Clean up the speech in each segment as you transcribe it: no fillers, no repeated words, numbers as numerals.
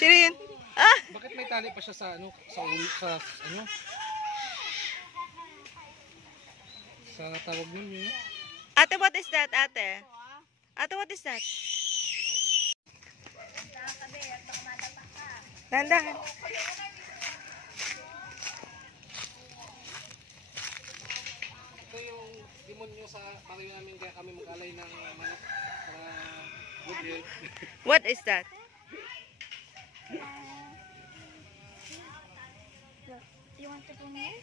Sino yun? Ah! Bakit may tali pa siya sa ano, sa ano? Sa tawag nun yun. Ate, what is that, ate? Ate, what is that? Dahan-dahan. Ito yung demonyo sa palayo namin kaya kami mag-alay ng manok para good health. What is that? You want to come here?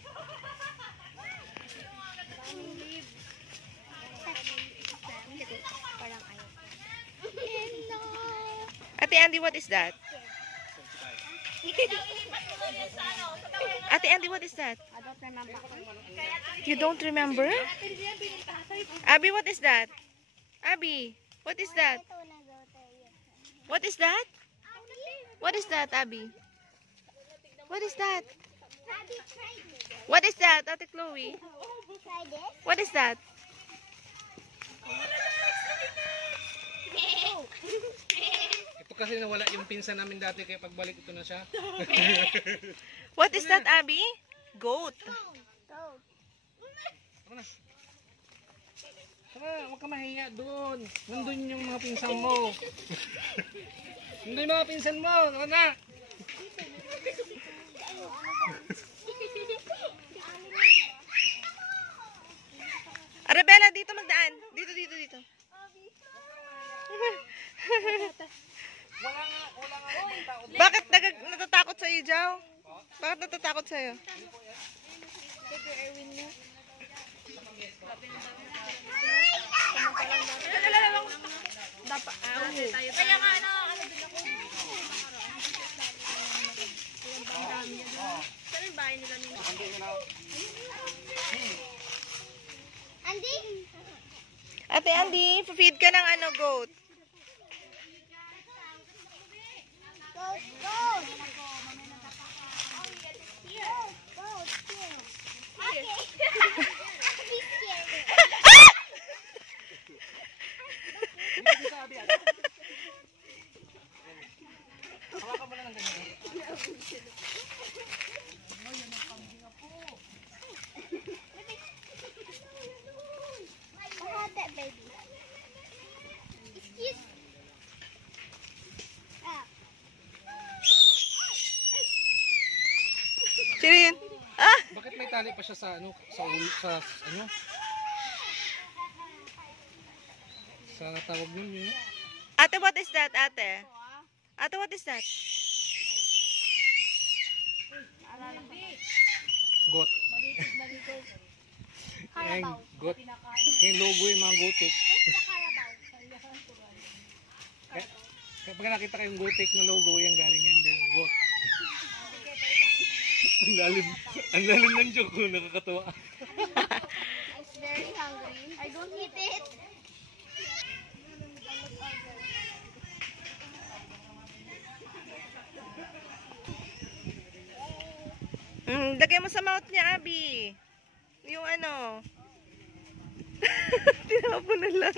Parang ayaw. Hello! Ate Andy, what is that? Ate Andy, what is that? I don't remember. You don't remember? Abby, what is that? Abby, what is that? What is that? What is that, Abby? What is that? What is that, Ate Chloe? Try this. What is that? Ito kasi nawala yung pinsan namin dati kaya pagbalik ito na siya. What is that, Abby? Goat. Go. Tama na. Tara, huwag ka mahiya doon. Nandun yung mga pinsan mo. Nandun yung mga pinsan mo. Tara na. Arabella, dito magdaan. Dito, dito, dito. Wala nga yung tao. Bakit natatakot sa'yo, Jow? Bakit natatakot sa'yo? Kaya nga ano din ako. Saan yung bahay nila nila? Andy? Ate Andy, feed ka ng ano, goat. Goat, goat. Here. Goat, here. Okay. Be scared. Hawakan mo lang ng ganyan. I had that baby. Excuse me. Sino yun? Ah! Bakit may tali pa siya sa ano, sa ano? Sa tawag nun yun. Ate, what is that, ate? Ate, what is that? Goat. Yung goat. Yung logo yung mga gotik. Kapag nakita kayong gotik na logo, yan galing yan din. Goat. Ang lalim ng joke ko, nakakatawa. It's very hungry. I don't eat it. Lagay mo sa mouth niya, Abby. Yung ano. Tinapo na lang.